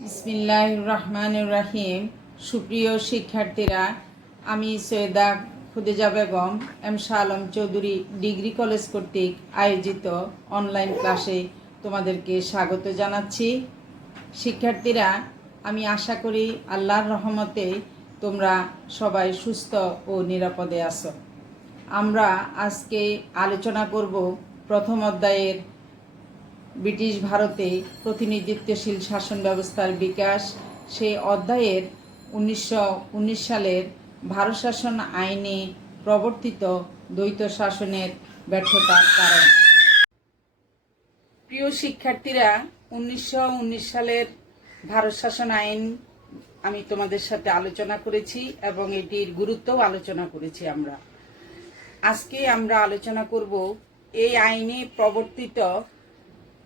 বিসমিল্লাহির রহমানির রহিম। সুপ্রিয় শিক্ষার্থীরা, আমি Syeda Khudija Begum M Shah Alam Chowdhury degree college কর্তৃক আয়োজিত অনলাইন ক্লাসে তোমাদেরকে স্বাগত জানাচ্ছি। শিক্ষার্থীরা, আমি আশা করি আল্লাহর রহমতে তোমরা সবাই সুস্থ ও নিরাপদে আছো। আমরা আজকে আলোচনা করব প্রথম অধ্যায়ের ব্রিটিশ ভারতে প্রতিনিধিত্বশীল শাসন ব্যবস্থার বিকাশ, সেই অধ্যায়ের 1919 সালের ভারত শাসন আইনে প্রবর্তিত দ্বৈত শাসনের ব্যর্থতার কারণ। প্রিয় শিক্ষার্থীরা, 1919 সালের ভারত শাসন আইন আমি তোমাদের সাথে আলোচনা করেছি এবং এটির গুরুত্বও আলোচনা করেছি। আজকে আমরা আলোচনা করব এই আইনে প্রবর্তিত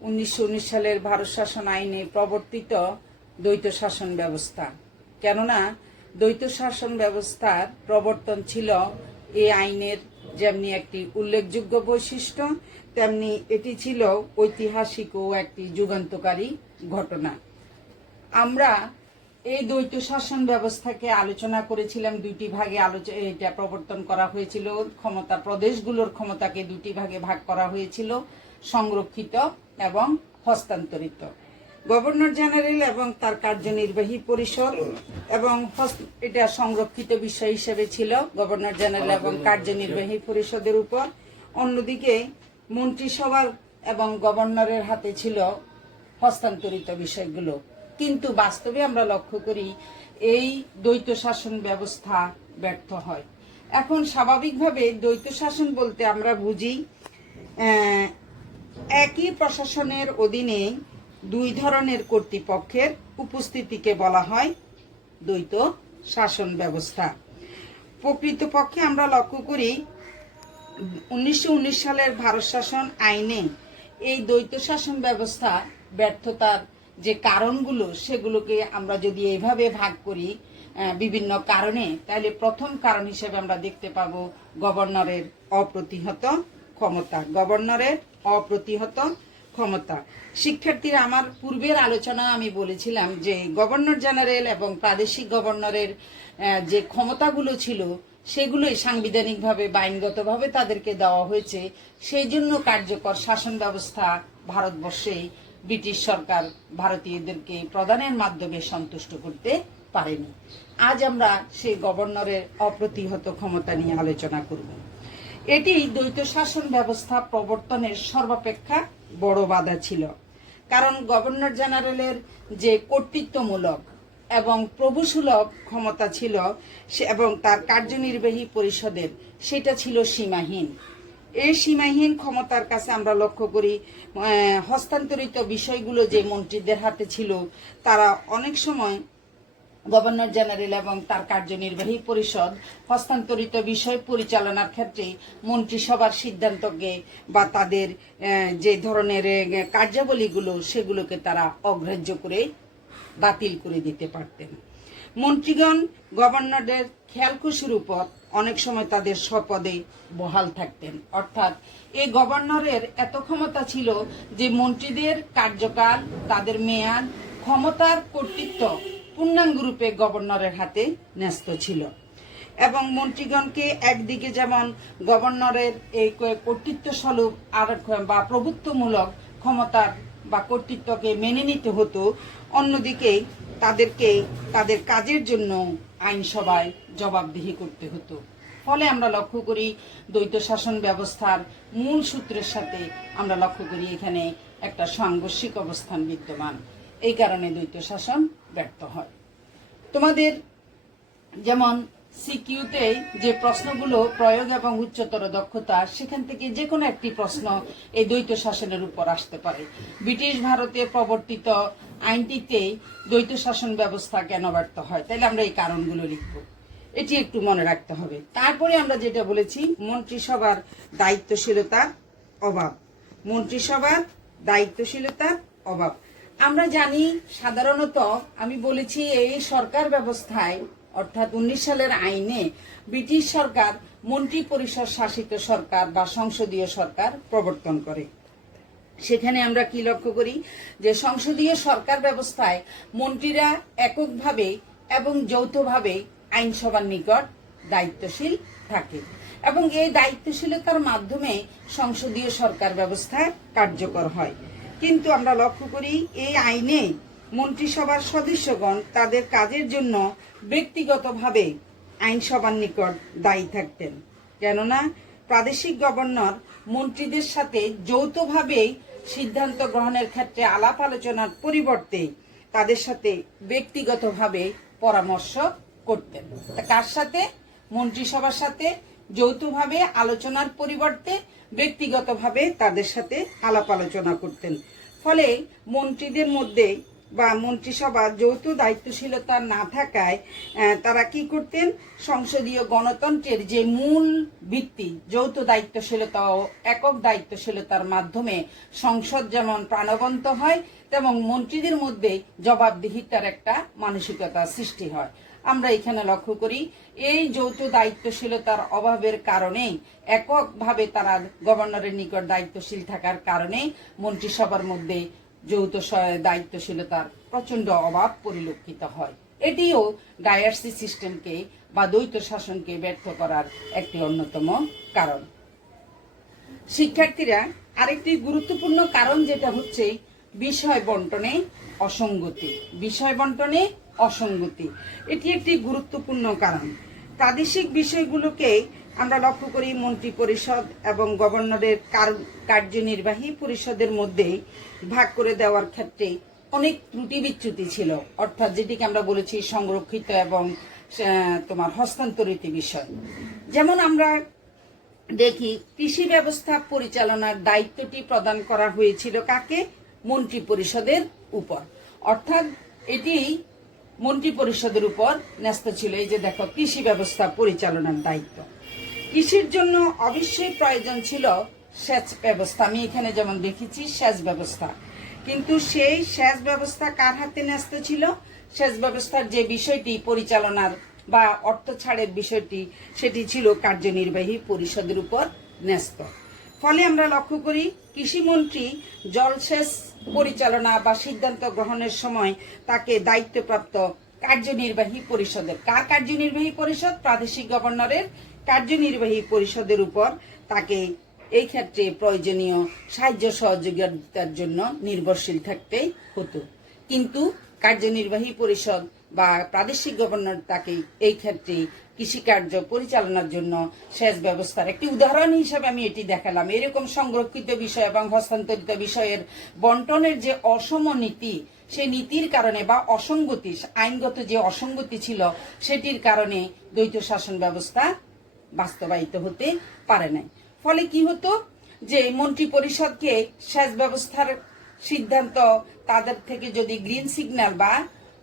1919 সালের ভারত শাসন আইনে প্রবর্তিত দ্বৈত শাসন ব্যবস্থা। কেননা দ্বৈত শাসন ব্যবস্থার প্রবর্তন ছিল এই আইনের যেমনি একটি উল্লেখযোগ্য বৈশিষ্ট্য, তেমনি এটি ছিল ঐতিহাসিক ও একটি যুগান্তকারী ঘটনা। আমরা এই দ্বৈত শাসন ব্যবস্থাকে আলোচনা করেছিলাম দুইটি ভাগে। এটা প্রবর্তন করা হয়েছিল, ক্ষমতা প্রদেশগুলোর ক্ষমতাকে দুটি ভাগে ভাগ করা হয়েছিল, সংরক্ষিত এবং হস্তান্তরিত। গভর্নর জেনারেল এবং তার কার্যনির্বাহী পরিষদ, এবং এটা সংরক্ষিত বিষয় হিসেবে ছিল গভর্নর জেনারেল এবং কার্যনির্বাহী পরিষদের উপর। অন্যদিকে মন্ত্রিসভার এবং গভর্নরের হাতে ছিল হস্তান্তরিত বিষয়গুলো। কিন্তু বাস্তবে আমরা লক্ষ্য করি এই দ্বৈত শাসন ব্যবস্থা ব্যর্থ হয়। এখন স্বাভাবিকভাবে দ্বৈত শাসন বলতে আমরা বুঝি একই প্রশাসনের অধীনে দুই ধরনের কর্তৃপক্ষের উপস্থিতিকে বলা হয় দ্বৈত শাসন ব্যবস্থা। প্রকৃতপক্ষে আমরা লক্ষ্য করি 1919 সালের ভারত শাসন আইনে এই দ্বৈত শাসন ব্যবস্থা ব্যর্থতার যে কারণগুলো, সেগুলোকে আমরা যদি এইভাবে ভাগ করি বিভিন্ন কারণে, তাহলে প্রথম কারণ হিসেবে আমরা দেখতে পাবো গভর্নরের অপ্রতিহত ক্ষমতা। শিক্ষার্থীরা, আমার পূর্বের আলোচনা আমি বলেছিলাম যে গভর্নর জেনারেল এবং প্রাদেশিক গভর্নরের যে ক্ষমতাগুলো ছিল সেগুলোই সাংবিধানিকভাবে বা আইনগতভাবে তাদেরকে দেওয়া হয়েছে। সেই জন্য কার্যকর শাসন ব্যবস্থা ভারতবর্ষে ব্রিটিশ সরকার ভারতীয়দেরকে প্রদানের মাধ্যমে সন্তুষ্ট করতে পারেনি। আজ আমরা সেই গভর্নরের অপ্রতিহত ক্ষমতা নিয়ে আলোচনা করব। এটি দ্বৈত শাসন ব্যবস্থা প্রবর্তনের সর্বাপেক্ষা বড় বাধা ছিল, কারণ গভর্নর জেনারেলের যে কর্তৃত্বমূলক এবং প্রভুসুলভ ক্ষমতা ছিল এবং তার কার্যনির্বাহী পরিষদের সেটা ছিল সীমাহীন। এই সীমাহীন ক্ষমতার কাছে আমরা লক্ষ্য করি হস্তান্তরিত বিষয়গুলো যে মন্ত্রীদের হাতে ছিল, তারা অনেক সময় গভর্নর জেনারেল এবং তার কার্যনির্বাহী পরিষদ হস্তান্তরিত বিষয় পরিচালনার ক্ষেত্রে মন্ত্রিসভার সিদ্ধান্তকে বা তাদের যে ধরনের কার্যাবলীগুলো সেগুলোকে তারা অগ্রাহ্য করে বাতিল করে দিতে পারতেন। মন্ত্রীগণ গভর্নরের খেয়ালখুশির উপর অনেক সময় তাদের স্বপদে বহাল থাকতেন। অর্থাৎ এই গভর্নরের এত ক্ষমতা ছিল যে মন্ত্রীদের কার্যকাল, তাদের মেয়াদ, ক্ষমতার কর্তৃত্ব পূর্ণাঙ্গ রূপে গভর্নরের হাতে ন্যস্ত ছিল। এবং মন্ত্রীগণকে একদিকে যেমন গভর্নরের এই কর্তৃত্ব স্বরূপ আর বা প্রভুত্বমূলক ক্ষমতার বা কর্তৃত্বকে মেনে নিতে হতো, অন্যদিকে তাদেরকে তাদের কাজের জন্য আইনসভায় জবাবদিহি করতে হতো। ফলে আমরা লক্ষ্য করি দ্বৈত শাসন ব্যবস্থার মূল সূত্রের সাথে আমরা লক্ষ্য করি এখানে একটা সাংঘর্ষিক অবস্থান বিদ্যমান। এই কারণে দ্বৈত শাসন ব্যর্থ হয়। তোমাদের যেমন সিকিউতে যে প্রশ্নগুলো প্রয়োগ এবং উচ্চতর দক্ষতা, সেখান থেকে যে কোনো একটি প্রশ্ন এই দ্বৈত শাসনের উপর আসতে পারে। ব্রিটিশ ভারতে প্রবর্তিত আইনটিতে দ্বৈত শাসন ব্যবস্থা কেন ব্যর্থ হয়, তাহলে আমরা এই কারণগুলো লিখব, এটি একটু মনে রাখতে হবে। তারপরে আমরা যেটা বলেছি, মন্ত্রিসভার দায়িত্বশীলতার অভাব। আমরা জানি সাধারণত, আমি বলেছি এই সরকার ব্যবস্থায় অর্থাৎ 19 সালের আইনে ব্রিটিশ সরকার মন্ত্রী পরিষদ শাসিত সরকার বা সংসদীয় সরকার প্রবর্তন করে। সেখানে আমরা কি লক্ষ্য করি যে সংসদীয় সরকার ব্যবস্থায় মন্ত্রীরা এককভাবে এবং যৌথভাবে আইনসভার নিকট দায়িত্বশীল থাকে এবং এই দায়িত্বশীলতার মাধ্যমে সংসদীয় সরকার ব্যবস্থা কার্যকর হয়। কিন্তু আমরা লক্ষ্য করি এই আইনে মন্ত্রিসভার সদস্যগণ তাদের কাজের জন্য ব্যক্তিগতভাবে আইনসভার নিকট দায়ী থাকতেন, কেননা প্রাদেশিক গভর্নর মন্ত্রীদের সাথে যৌথভাবে সিদ্ধান্ত গ্রহণের ক্ষেত্রে আলাপ আলোচনার পরিবর্তে তাদের সাথে ব্যক্তিগতভাবে পরামর্শ করতেন। কার সাথে? মন্ত্রিসভার সাথে যৌথভাবে আলোচনার পরিবর্তে ব্যক্তিগতভাবে তাদের সাথে আলাপ আলোচনা করতেন। ফলে মন্ত্রীদের মধ্যে বা মন্ত্রিসভা যৌথ দায়িত্বশীলতা না থাকায় তারা কি করতেন, সংসদীয় গণতন্ত্রের যে মূল ভিত্তি যৌথ দায়িত্বশীলতা ও একক দায়িত্বশীলতার মাধ্যমে সংসদ যেমন প্রাণবন্ত হয় তেমন মন্ত্রীদের মধ্যে জবাবদিহিতার একটা মানসিকতা সৃষ্টি হয়। আমরা এখানে লক্ষ্য করি এই যৌথ দায়িত্বশীলতার অভাবের কারণে এককভাবে তারা গভর্নরের নিকট দায়িত্বশীল থাকার কারণে মন্ত্রিসভার মধ্যে যৌথ দায়িত্বশীলতার প্রচন্ড অভাব পরিলক্ষিত হয়। এটিও ডায়ার্সি সিস্টেমকে বা দ্বৈত শাসনকে ব্যর্থ করার একটি অন্যতম কারণ। শিক্ষার্থীরা, আরেকটি গুরুত্বপূর্ণ কারণ যেটা হচ্ছে বিষয় বন্টনে অসঙ্গতি। বিষয় বন্টনে অসঙ্গতি এটি একটি গুরুত্বপূর্ণ কারণ। প্রাদেশিক বিষয়গুলোকে আমরা লক্ষ্য করি মন্ত্রী পরিষদ এবং গভর্নরের কার্যনির্বাহী পরিষদের মধ্যে ভাগ করে দেওয়ার ক্ষেত্রে অনেক ত্রুটি বিচ্যুতি ছিল, অর্থাৎ যেটিকে আমরা বলেছি সংরক্ষিত এবং হস্তান্তরিত বিষয়। যেমন আমরা দেখি কৃষি ব্যবস্থা পরিচালনার দায়িত্বটি প্রদান করা হয়েছিল কাকে? মন্ত্রী পরিষদের উপর, অর্থাৎ এটি মন্ত্রী পরিষদের উপর ন্যস্ত ছিল। এই যে দেখো, কৃষি ব্যবস্থা পরিচালনার দায়িত্ব। কৃষির জন্য অবশ্যই প্রয়োজন ছিল সেচ ব্যবস্থা। আমি এখানে যেমন দেখেছি সেচ ব্যবস্থা, কিন্তু সেই সেচ ব্যবস্থা কার হাতে ন্যস্ত ছিল? সেচ ব্যবস্থার যে বিষয়টি পরিচালনার বা অর্থ ছাড়ের বিষয়টি, সেটি ছিল কার্যনির্বাহী পরিষদের উপর ন্যস্ত। ফলে আমরা লক্ষ্য করি কৃষিমন্ত্রী জলসেচ পরিচালনা বা সিদ্ধান্ত গ্রহণের সময় তাকে দায়িত্বপ্রাপ্ত কার্যনির্বাহী পরিষদের, কার কার্যনির্বাহী পরিষদ? প্রাদেশিক গভর্নরের কার্যনির্বাহী পরিষদের উপর তাকে এই ক্ষেত্রে প্রয়োজনীয় সাহায্য সহযোগিতার জন্য নির্ভরশীল থাকতে হতো। কিন্তু কার্যনির্বাহী পরিষদ বা প্রাদেশিক গভর্নর তাকে এই ক্ষেত্রে কৃষিকার্য পরিচালনার জন্য সেচ ব্যবস্থার একটি উদাহরণ হিসেবে আমি এটি দেখালাম। এরকম সংরক্ষিত বিষয় এবং হস্তান্তরিত বিষয়ের বন্টনের যে অসম নীতি, সেই নীতির কারণে বা অসঙ্গতি, আইনগত যে অসঙ্গতি ছিল সেটির কারণে দ্বৈত শাসন ব্যবস্থা বাস্তবায়িত হতে পারে নাই। ফলে কি হতো যে মন্ত্রী পরিষদকে সেচ ব্যবস্থার সিদ্ধান্ত তাদের থেকে যদি গ্রিন সিগন্যাল বা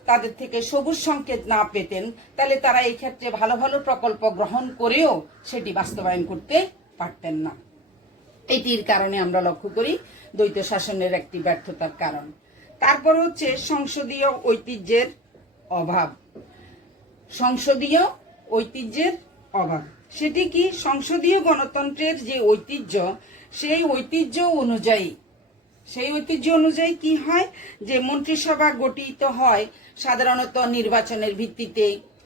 তাদের থেকে সবুজ সংকেত না পেতেন, তাহলে তারা এই ক্ষেত্রে ভালো ভালো প্রকল্প গ্রহণ করেও সেটি বাস্তবায়ন করতে পারতেন না। এটির কারণে আমরা লক্ষ্য করি দ্বৈত শাসনের একটি ব্যর্থতার কারণ। তারপর হচ্ছে সংসদীয় ঐতিহ্যের অভাব। সংসদীয় ঐতিহ্যের অভাব সেটি কি? সংসদীয় গণতন্ত্রের যে ঐতিহ্য, সেই ঐতিহ্য অনুযায়ী কি হয় যে মন্ত্রিসভা গঠিত হয় সাধারণত নির্বাচনের ভিত্তিতে,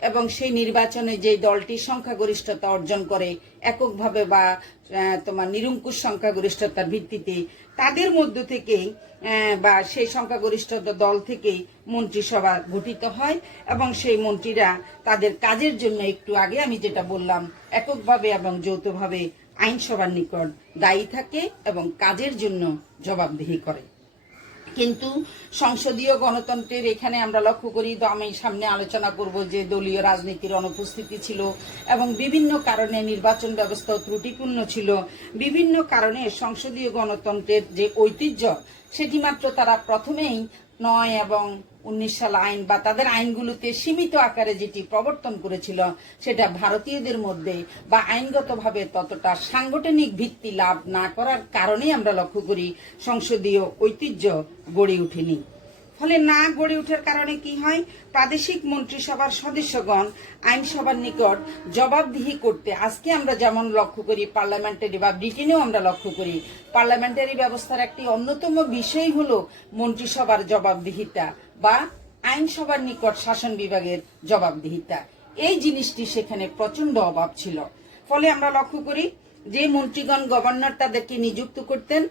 এবং সেই নির্বাচনে যে দলটি সংখ্যাগরিষ্ঠতা অর্জন করে এককভাবে বা নিরঙ্কুশ সংখ্যাগরিষ্ঠতার ভিত্তিতে, তাদের মধ্য থেকে বা সেই সংখ্যাগরিষ্ঠ দল থেকে মন্ত্রিসভা গঠিত হয় এবং সেই মন্ত্রীরা তাদের কাজের জন্য একটু আগে আমি যেটা বললাম এককভাবে এবং যৌথভাবে আইনসভার নিকট দায়ী থাকে এবং কাজের জন্য জবাবদিহি করে। কিন্তু সংসদীয় গণতন্ত্রের এখানে আমরা লক্ষ্য করি, তো আমি সামনে আলোচনা করব যে দলীয় রাজনীতির অনুপস্থিতি ছিল এবং বিভিন্ন কারণে নির্বাচন ব্যবস্থা ত্রুটিপূর্ণ ছিল। বিভিন্ন কারণে সংসদীয় গণতন্ত্রের যে ঐতিহ্য, সেটি মাত্র তারা প্রথমেই 9 এবং 19 সাল আইন বা তাদের আইনগুলোতে সীমিত আকারে যেটি প্রবর্তন করেছিল, সেটা ভারতীয়দের মধ্যে বা আইনগতভাবে ততটা সাংগঠনিক ভিত্তি লাভ না করার কারণে আমরা লক্ষ্য করি সংসদীয় ঐতিহ্য গড়ে ওঠেনি। ফলে না গড়ে ওঠার কারণে কি হয়, প্রাদেশিক মন্ত্রিসভার সদস্যগণ আইনসভার নিকট জবাবদিহি করতে, আজকে আমরা যেমন লক্ষ্য করি পার্লামেন্টারি বা ব্রিটেনেও আমরা লক্ষ্য করি, পার্লামেন্টারি ব্যবস্থার একটি অন্যতম বিষয় হলো মন্ত্রিসভার জবাবদিহিতা বা আইনসভার নিকট শাসন বিভাগের জবাবদিহিতা। এই জিনিসটি সেখানে প্রচন্ড অভাব ছিল। ফলে আমরা লক্ষ্য করি যে মন্ত্রীগণ গভর্নর তাদেরকে নিযুক্ত করতেন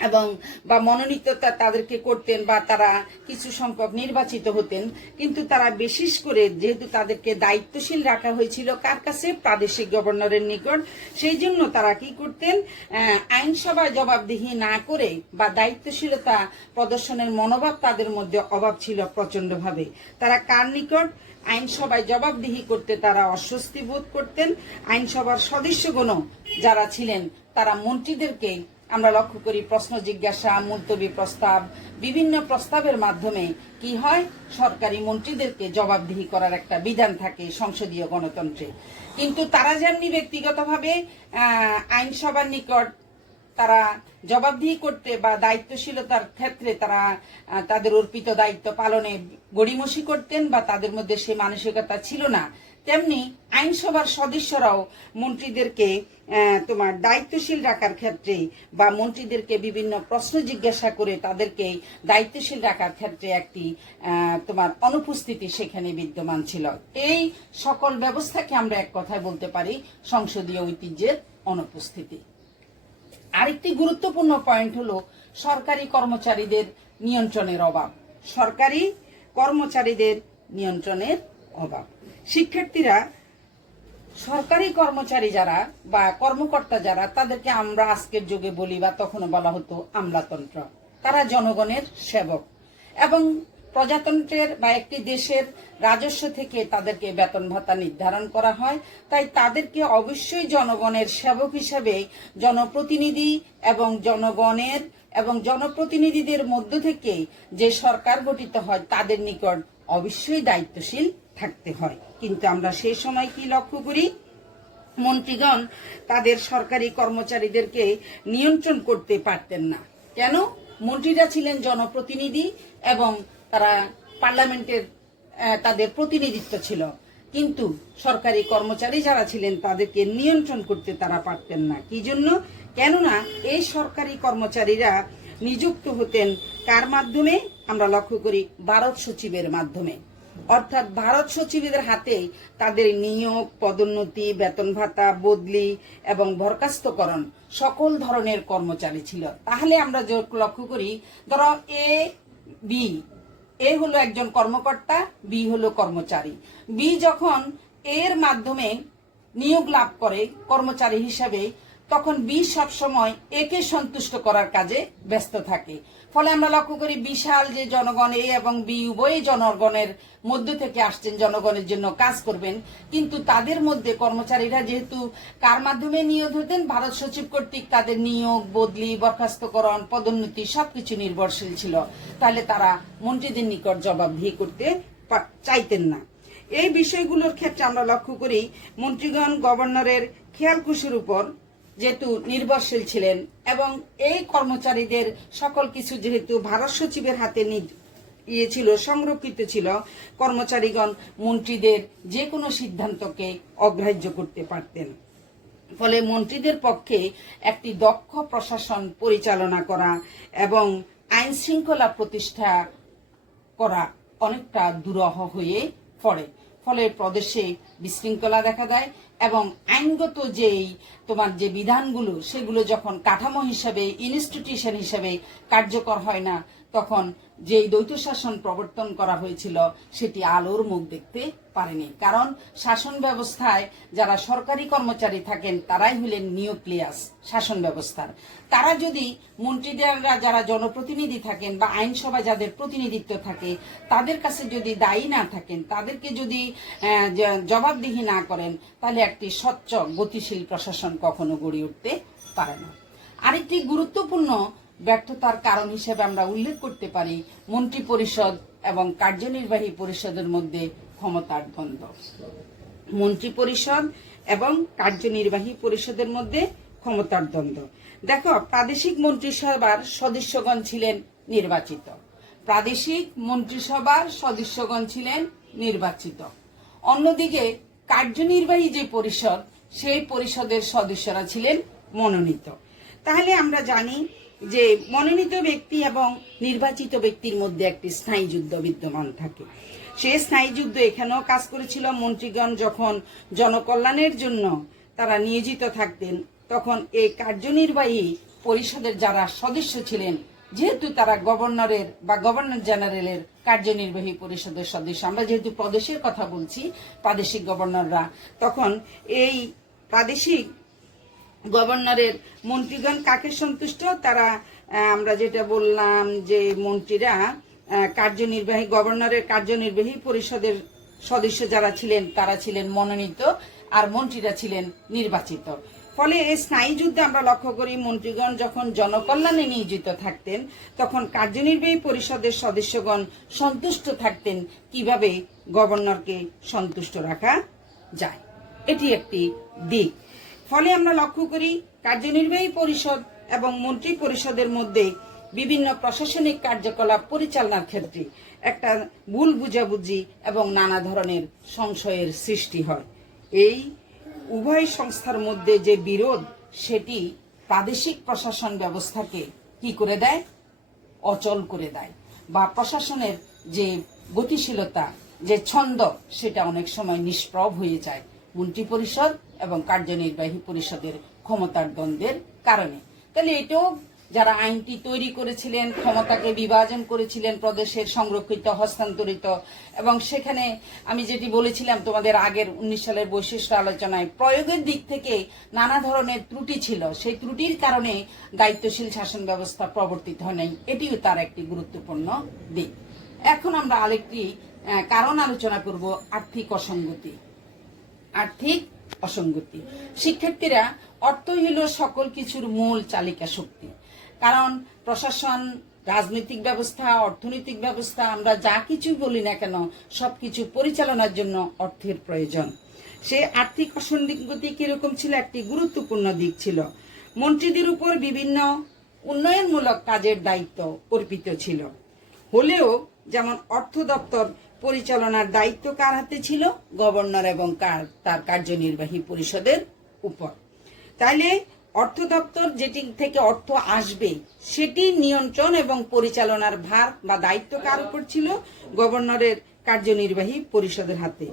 এবং বা মনোনীত তাদেরকে করতেন বা তারা কিছু সংখ্যক নির্বাচিত হতেন, কিন্তু তারা বিশেষ করে যেহেতু তাদেরকে দায়িত্বশীল রাখা হয়েছিল কার কাছে, প্রাদেশিক গভর্নরের নিকট, সেই জন্য তারা কি করতেন, আইনসভায় জবাবদিহি না করে বা দায়িত্বশীলতা প্রদর্শনের মনোভাব তাদের মধ্যে অভাব ছিল প্রচন্ডভাবে। তারা কার নিকট, আইনসভায় জবাবদিহি করতে তারা অস্বস্তি বোধ করতেন। আইনসভার সদস্যগণ যারা ছিলেন তারা মন্ত্রীদেরকে আমরা লক্ষ্য করি প্রশ্ন জিজ্ঞাসা, মুলতবি প্রস্তাব, বিভিন্ন প্রস্তাবের মাধ্যমে কি হয়, সরকারি মন্ত্রীদেরকে জবাবদিহি করার একটা বিধান থাকে সংসদীয় গণতন্ত্রে। কিন্তু তারা যেমনি ব্যক্তিগতভাবে আইনসভার নিকট তারা জবাবদিহি করতে বা দায়িত্বশীলতার ক্ষেত্রে তারা তাদের অর্পিত দায়িত্ব পালনে গড়িমসি করতেন বা তাদের মধ্যে সে মানসিকতা ছিল না, তেমনি আইনসভার সদস্যরাও মন্ত্রীদেরকে দায়িত্বশীল রাখার ক্ষেত্রে বা মন্ত্রীদেরকে বিভিন্ন প্রশ্ন জিজ্ঞাসা করে তাদেরকে দায়িত্বশীল রাখার ক্ষেত্রে একটি অনুপস্থিতি সেখানে বিদ্যমান ছিল। এই সকল ব্যবস্থাকে আমরা এক কথায় বলতে পারি সংসদীয় ঐতিহ্যের অনুপস্থিতি। আরেকটি গুরুত্বপূর্ণ পয়েন্ট হলো সরকারি কর্মচারীদের নিয়ন্ত্রণের অভাব। সরকারি কর্মচারীদের নিয়ন্ত্রণের অভাব। শিক্ষার্থীরা, সরকারি কর্মচারী যারা বা কর্মকর্তা যারা, তাদেরকে আমরা আজকের যুগে বলি বা তখনও বলা হতো আমলাতন্ত্র। তারা জনগণের সেবক এবং প্রজাতন্ত্রের বা একটি দেশের রাজস্ব থেকে তাদেরকে বেতন ভাতা নির্ধারণ করা হয়। তাই তাদেরকে অবশ্যই জনগণের সেবক হিসেবে জনপ্রতিনিধি এবং জনপ্রতিনিধিদের মধ্য থেকে যে সরকার গঠিত হয় তাদের নিকট অবশ্যই দায়িত্বশীল থাকতে হয়। কিন্তু আমরা সেই সময় কি লক্ষ্য করি, মন্ত্রীগণ তাদের সরকারি কর্মচারীদেরকে নিয়ন্ত্রণ করতে পারতেন না। কেন? মন্ত্রীরা ছিলেন জনপ্রতিনিধি এবং তারা পার্লামেন্টের তাদের প্রতিনিধিত্ব ছিল, কিন্তু সরকারি কর্মচারী যারা ছিলেন তাদেরকে নিয়ন্ত্রণ করতে তারা পারতেন না। কি জন্য? কেননা এই সরকারি কর্মচারীরা নিযুক্ত হতেন কার মাধ্যমে? আমরা লক্ষ্য করি ভারত সচিবের মাধ্যমে। অর্থাৎ ভারত সচিবদের হাতে তাদের নিয়োগ, পদোন্নতি, বেতন ভাতা, বদলি এবং বরখাস্তকরণ সকল ধরনের কর্মচারী ছিল। তাহলে আমরা লক্ষ্য করি, ধরো এ হলো একজন কর্মকর্তা, বি হলো কর্মচারী। বি যখন এর মাধ্যমে নিয়োগ লাভ করে কর্মচারী হিসাবে, তখন বি সবসময় একে সন্তুষ্ট করার কাজে ব্যস্ত থাকে। ফলে আমরা লক্ষ্য করি বিশাল যে জনগণ, এ এবং বি উভয়ই জনগণের মধ্য থেকে আসছেন, জনগণের জন্য কাজ করবেন, কিন্তু তাদের মধ্যে কর্মচারীরা যেহেতু কার মাধ্যমে নিয়োগ হতেন, ভারত সচিব কর্তৃক তাদের নিয়োগ, বদলি, বরখাস্তকরণ, পদোন্নতি সবকিছু নির্ভরশীল ছিল। তাহলে তারা মন্ত্রীদের নিকট জবাবদিহি করতে চাইতেন না। এই বিষয়গুলোর ক্ষেত্রে আমরা লক্ষ্য করি মন্ত্রীগণ গভর্নরের খেয়ালখুশির উপর যেহেতু নির্ভরশীল ছিলেন এবং এই কর্মচারীদের সকল কিছু যেহেতু ভারত সচিবের হাতে ছিল, সংরক্ষিত ছিল, কর্মচারীগণ মন্ত্রীদের যে কোনো সিদ্ধান্তকে অগ্রাহ্য করতে পারতেন। ফলে মন্ত্রীদের পক্ষে একটি দক্ষ প্রশাসন পরিচালনা করা এবং আইন শৃঙ্খলা প্রতিষ্ঠা করা অনেকটা দুরূহ হয়ে পড়ে। ফলে প্রদেশে বিশৃঙ্খলা দেখা দেয় এবং আইনগত যে বিধানগুলো সেগুলো যখন কাঠামো হিসাবে, ইনস্টিটিউশন হিসাবে কার্যকর হয় না, তখন যে দ্বৈত শাসন প্রবর্তন করা হয়েছিল সেটি আলোর মুখ দেখতে পারেনি। কারণ শাসন ব্যবস্থায় যারা সরকারি কর্মচারী থাকেন তারাই হলেন নিউক্লিয়াস শাসন ব্যবস্থার। তারা যদি মন্ত্রীরা যারা জনপ্রতিনিধি থাকেন বা আইনসভায় যাদের প্রতিনিধিত্ব থাকে তাদের কাছে যদি দায়ী না থাকেন, তাদেরকে যদি জবাবদিহি না করেন, তাহলে একটি স্বচ্ছ গতিশীল প্রশাসন কখনো গড়ে উঠতে পারে না। আরেকটি গুরুত্বপূর্ণ ব্যর্থতার কারণ হিসেবে আমরা উল্লেখ করতে পারি মন্ত্রী পরিষদ এবং কার্যনির্বাহী পরিষদের মধ্যে ক্ষমতার দ্বন্দ্ব। মন্ত্রী পরিষদ এবং কার্যনির্বাহী পরিষদের মধ্যে ক্ষমতার দ্বন্দ্ব। দেখো, প্রাদেশিক মন্ত্রিসভার সদস্যগণ ছিলেন নির্বাচিত, প্রাদেশিক মন্ত্রিসভার সদস্যগণ ছিলেন নির্বাচিত। অন্যদিকে কার্যনির্বাহী যে পরিষদ, সেই পরিষদের সদস্যরা ছিলেন মনোনীত। তাহলে আমরা জানি যে মনোনীত ব্যক্তি এবং নির্বাচিত ব্যক্তির মধ্যে একটি স্থায়ী যুদ্ধ বিদ্যমান থাকে। সেই স্থায়ী যুদ্ধ এখানেও কাজ করেছিল। মন্ত্রীগণ যখন জনকল্যাণের জন্য তারা নিয়োজিত থাকতেন, তখন এই কার্যনির্বাহী পরিষদের যারা সদস্য ছিলেন, যেহেতু তারা গভর্নরের বা গভর্নর জেনারেলের কার্যনির্বাহী পরিষদের সদস্য, আমরা যেহেতু প্রদেশের কথা বলছি, প্রাদেশিক গভর্নররা, তখন এই প্রাদেশিক গভর্নরের মন্ত্রীগণ কাকে সন্তুষ্ট? তারা আমরা যেটা বললাম যে মন্ত্রীরা কার্যনির্বাহী গভর্নরের কার্যনির্বাহী পরিষদের সদস্য যারা ছিলেন তারা ছিলেন মনোনীত, আর মন্ত্রীরা ছিলেন নির্বাচিত। ফলে এই স্নায়ী যুদ্ধে আমরা লক্ষ্য করি মন্ত্রীগণ যখন জনকল্যাণে নিয়োজিত থাকতেন, তখন কার্যনির্বাহী পরিষদের সদস্যগণ সন্তুষ্ট থাকতেন কিভাবে গভর্নরকে সন্তুষ্ট রাখা যায়। এটি একটি দিক। ফলে আমরা লক্ষ্য করি কার্যনির্বাহী পরিষদ এবং মন্ত্রী পরিষদের মধ্যে বিভিন্ন প্রশাসনিক কার্যকলাপ পরিচালনার ক্ষেত্রে একটা ভুল বুঝাবুঝি এবং নানা ধরনের সংশয়ের সৃষ্টি হয়। এই উভয় সংস্থার মধ্যে যে বিরোধ, সেটি প্রাদেশিক প্রশাসন ব্যবস্থাকে কি করে দেয়? অচল করে দেয়, বা প্রশাসনের যে গতিশীলতা, যে ছন্দ, সেটা অনেক সময় নিষ্প্রভ হয়ে যায় মন্ত্রী পরিষদ এবং কার্যনির্বাহী পরিষদের ক্ষমতার দ্বন্দ্বের কারণে। তাহলে এটাও যারা আইনটি তৈরি করেছিলেন, ক্ষমতাকে বিভাজন করেছিলেন, প্রদেশের সংরক্ষিত, হস্তান্তরিত, এবং সেখানে আমি যেটি বলেছিলাম তোমাদের আগের 19 সালের বৈশিষ্ট্য আলোচনায়, প্রয়োগের দিক থেকে নানা ধরনের ত্রুটি ছিল। সেই ত্রুটির কারণে দায়িত্বশীল শাসন ব্যবস্থা প্রবর্তিত হয় নাই। এটিও তার একটি গুরুত্বপূর্ণ দিক। এখন আমরা আরেকটি কারণ আলোচনা করব, আর্থিক অসঙ্গতি। আর্থিক অসঙ্গতি। শিক্ষার্থীরা, অর্থ হল সকল কিছুর মূল চালিকা শক্তি। কারণ প্রশাসন, রাজনৈতিক ব্যবস্থা, অর্থনৈতিক ব্যবস্থা, আমরা যা কিছু বলি না কেন, সবকিছু পরিচালনার জন্য অর্থের প্রয়োজন। সে আর্থিক অসঙ্গতি কিরকম ছিল? একটি গুরুত্বপূর্ণ দিক ছিল। মন্ত্রীদের উপর বিভিন্ন উন্নয়নমূলক কাজের দায়িত্ব অর্পিত ছিল। হলেও যেমন অর্থ দপ্তর পরিচালনার দায়িত্ব কার হাতে ছিল? গভর্নর এবং তার কার্যনির্বাহী পরিষদের উপর। তাইলে অর্থ দপ্তর যেটি থেকে অর্থ আসবে, সেটি নিয়ন্ত্রণ এবং পরিচালনার ভার বা দায়িত্ব কার উপর ছিল? গভর্নরের কার্যনির্বাহী পরিষদের হাতে।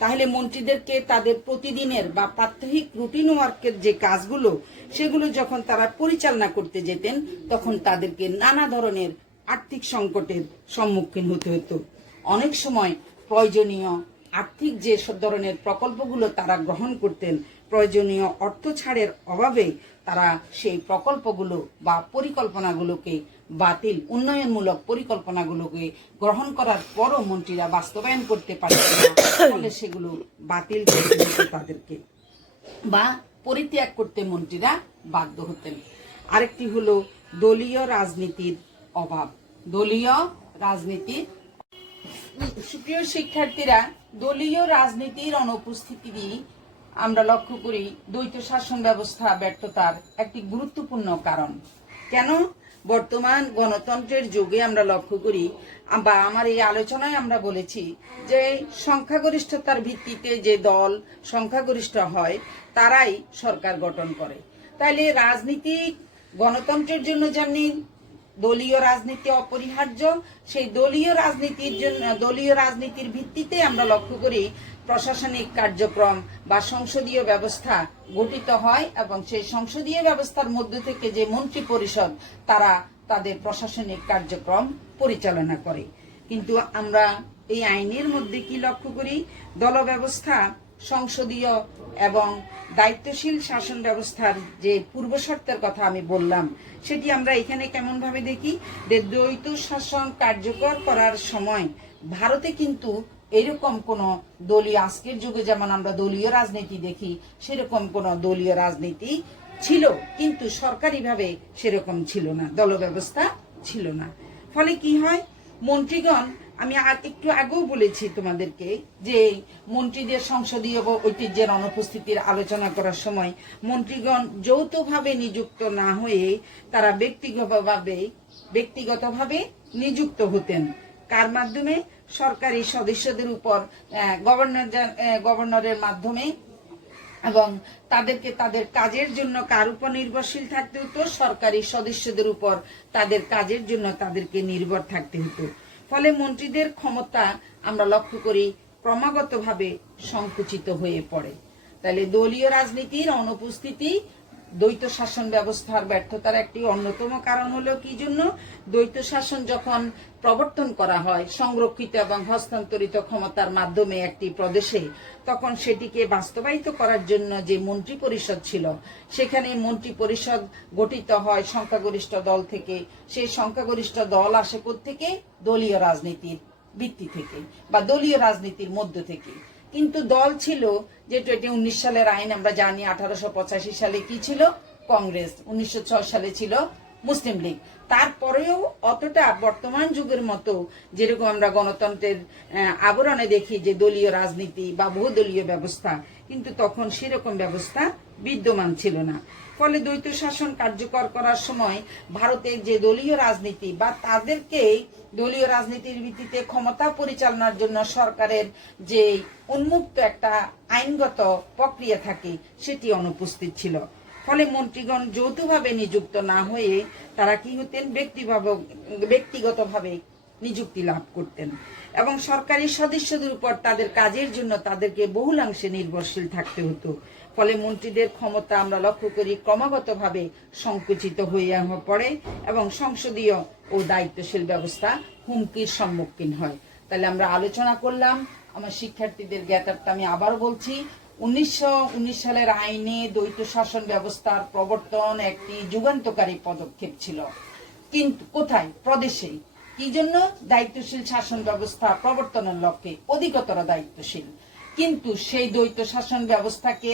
তাহলে মন্ত্রীদেরকে তাদের প্রতিদিনের বা প্রাত্যহিক রুটিন ওয়ার্কের যে কাজগুলো, সেগুলো যখন তারা পরিচালনা করতে যেতেন, তখন তাদেরকে নানা ধরনের আর্থিক সংকটের সম্মুখীন হতে হতো। অনেক সময় প্রয়োজনীয় আর্থিক যে ধরনের প্রকল্পগুলো তারা গ্রহণ করতেন, প্রয়োজনীয় অর্থ ছাড়ের অভাবে তারা সেই প্রকল্পগুলো বা পরিকল্পনাগুলোকে বাতিল, উন্নয়নমূলক পরিকল্পনাগুলোকে গ্রহণ করার পরও মন্ত্রীরা বাস্তবায়ন করতে পারতেন না। ফলে সেগুলো বাতিল করতে হতো তাদেরকে, বা পরিত্যাগ করতে মন্ত্রীরা বাধ্য হতেন। আরেকটি হলো দলীয় রাজনীতির অভাব। দলীয় রাজনীতির, সুপ্রিয় শিক্ষার্থীরা, দলীয় রাজনীতির অনুপস্থিতি আমরা লক্ষ্য করি দ্বৈত শাসন ব্যবস্থা ব্যর্থতার একটি গুরুত্বপূর্ণ কারণ। কেন? বর্তমান গণতন্ত্রের যুগে আমরা লক্ষ্য করি, বা আমার এই আলোচনায় আমরা বলেছি যে সংখ্যাগরিষ্ঠতার ভিত্তিতে যে দল সংখ্যাগরিষ্ঠ হয়, তারাই সরকার গঠন করে। তাইলে রাজনীতিক গণতন্ত্রের জন্য যেমনি দলীয় রাজনীতি অপরিহার্য, সেই দলীয় রাজনীতির ভিত্তিতে আমরা লক্ষ্য করি প্রশাসনিক কার্যক্রম বা সংসদীয় ব্যবস্থা গঠিত হয়, এবং সেই সংসদীয় ব্যবস্থার মধ্য থেকে যে মন্ত্রী পরিষদ, তারা তাদের প্রশাসনিক কার্যক্রম পরিচালনা করে। কিন্তু আমরা এই আইনের মধ্যে কি লক্ষ্য করি? দল ব্যবস্থা, সংসদীয় এবং দায়িত্বশীল শাসন ব্যবস্থার যে পূর্বশর্তের কথা আমি বললাম, সেটি আমরা এখানে কেমন ভাবে দেখি? যে দ্বৈত শাসন কার্যকর করার সময় ভারতে কিন্তু এরকম কোন দলীয়, আজকের যুগে যেমন আমরা দলীয় রাজনীতি দেখি, সেরকম কোন দলীয় রাজনীতি ছিল, কিন্তু সরকারিভাবে সেরকম ছিল না, দল ব্যবস্থা ছিল না। ফলে কি হয়? মন্ত্রীগণ, আমি একটু আগেও বলেছি তোমাদেরকে যে মন্ত্রীদের সংসদীয় ঐতিহ্যের অনুপস্থিতির আলোচনা করার সময় মন্ত্রীগণ যৌথভাবে নিযুক্ত না হয়ে তারা ব্যক্তিগতভাবে ব্যক্তিগতভাবে নিযুক্ত হতেন। কার মাধ্যমে? সরকারি সদস্যদের উপর গভর্নরের মাধ্যমে, এবং তাদেরকে তাদের কাজের জন্য কার উপর নির্ভরশীল থাকতে হতো? সরকারি সদস্যদের উপর তাদের কাজের জন্য তাদেরকে নির্ভর থাকতে হতো। ফলে মন্ত্রীদের ক্ষমতা আমরা লক্ষ্য করি ক্রমাগতভাবে সংকুচিত হয়ে পড়ে। তাহলে দলীয় রাজনীতির অনুপস্থিতি দ্বৈত শাসন ব্যবস্থার ব্যর্থতার একটি অন্যতম কারণ হলো কি জন্য? দ্বৈত শাসন যখন প্রবর্তন করা হয় সংরক্ষিত এবং হস্তান্তরিত ক্ষমতার মাধ্যমে একটি প্রদেশে, তখন সেটিকে বাস্তবায়িত করার জন্য যে মন্ত্রী পরিষদ ছিল, সেখানে মন্ত্রী পরিষদ গঠিত হয় সংখ্যাগরিষ্ঠ দল থেকে। সেই সংখ্যাগরিষ্ঠ দল আসে থেকে দলীয় রাজনীতির ভিত্তি থেকে বা দলীয় রাজনীতির মধ্য থেকে। কিন্তু দল ছিল, যেটা 19 সালের আইন আমরা জানি, 1885 সালে কি ছিল? কংগ্রেস, 1906 সালে ছিল মুসলিম লীগ। তারপরেও অতটা বর্তমান যুগের মতো যেরকম আমরা গণতন্ত্রের আবরণে দেখি যে দলীয় রাজনীতি বা বহুদলীয় ব্যবস্থা, কিন্তু তখন সেরকম ব্যবস্থা বিদ্যমান ছিল না। ফলে দ্বৈত শাসন কার্যকর করার সময় ভারতের যে দলীয় রাজনীতি বা তাদেরকে দলীয় রাজনীতির ভিত্তিতে ক্ষমতা পরিচালনার জন্য সরকারের যে উন্মুক্ত একটা আইনগত প্রক্রিয়া থাকে, সেটি অনুপস্থিত ছিল। ফলে মন্ত্রীগণ যৌথভাবে নিযুক্ত না হয়ে তারা কি হতেন? ব্যক্তিগতভাবে নিযুক্তি লাভ করতেন এবং সরকারি সদস্যদের উপর তাদের কাজের জন্য তাদেরকে বহুলাংশে নির্ভরশীল থাকতে হতো। ফলে মন্ত্রীদের ক্ষমতা আমরা লক্ষ্য করি ক্রমাগতভাবে সংকুচিত হয়ে পড়ে এবং সংসদীয় ও দায়িত্বশীল ব্যবস্থা হুমকির সম্মুখীন হয়। তাহলে আমরা আলোচনা করলাম, আমার শিক্ষার্থীদের জ্ঞাতার্থে আমি আবার বলছি, 1919 সালের আইনে দ্বৈত শাসন ব্যবস্থার প্রবর্তন একটি যুগান্তকারী পদক্ষেপ ছিল। কিন্তু কোথায়? প্রদেশে। কি জন্য? দায়িত্বশীল শাসন ব্যবস্থা প্রবর্তনের লক্ষ্যে, অধিকতর দায়িত্বশীল। কিন্তু সেই দ্বৈত শাসন ব্যবস্থাকে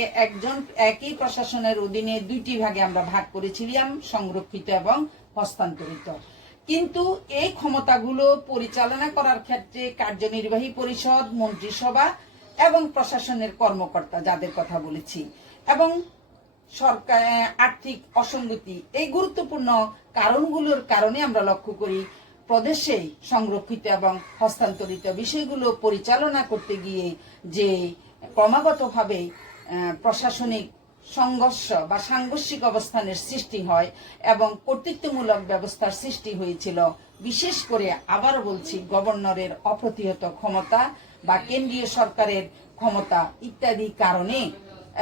একই প্রশাসনের অধীনে দুইটি ভাগে আমরা ভাগ করেছিলাম, সংরক্ষিত এবং হস্তান্তরিত। কিন্তু এই ক্ষমতাগুলো পরিচালনা করার ক্ষেত্রে কার্যনির্বাহী পরিষদ, মন্ত্রিসভা এবং প্রশাসনের কর্মকর্তা, যাদের কথা বলেছি, এবং সরকার আর্থিক অসঙ্গতি, এই গুরুত্বপূর্ণ কারণগুলোর কারণে আমরা লক্ষ্য করি প্রদেশে সংরক্ষিত এবং হস্তান্তরিত বিষয়গুলো পরিচালনা করতে গিয়ে যে ক্রমাগতভাবে প্রশাসনিক সংঘর্ষ বা সাংঘর্ষিক অবস্থানের সৃষ্টি হয় এবং কর্তৃত্বমূলক ব্যবস্থার সৃষ্টি হয়েছিল। বিশেষ করে আবারও বলছি, গভর্নরের অপ্রতিহত ক্ষমতা বা কেন্দ্রীয় সরকারের ক্ষমতা ইত্যাদি কারণে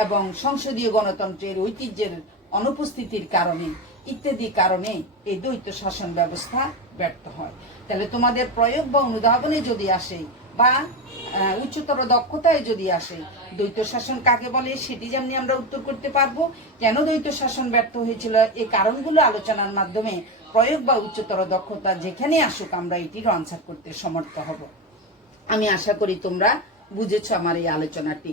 এবং সংসদীয় গণতন্ত্রের ঐতিহ্যের অনুপস্থিতির কারণে ইত্যাদি কারণে এই দ্বৈত শাসন ব্যবস্থা ব্যর্থ হয়। তাহলে তোমাদের প্রয়োগ বা অনুধাবনে যদি আসে বা উচ্চতর দক্ষতায় যদি আসে, দ্বৈত শাসন কাকে বলে সেটি যেমনি আমরা উত্তর করতে পারবো। কেন দ্বৈত শাসন ব্যর্থ হয়েছিল, এই কারণগুলো আলোচনার মাধ্যমে প্রয়োগ বা উচ্চতর দক্ষতা যেখানে আসুক আমরা এটিরও আনসার করতে সমর্থ হব। আমি আশা করি তোমরা বুঝেছো আমার এই আলোচনাটি।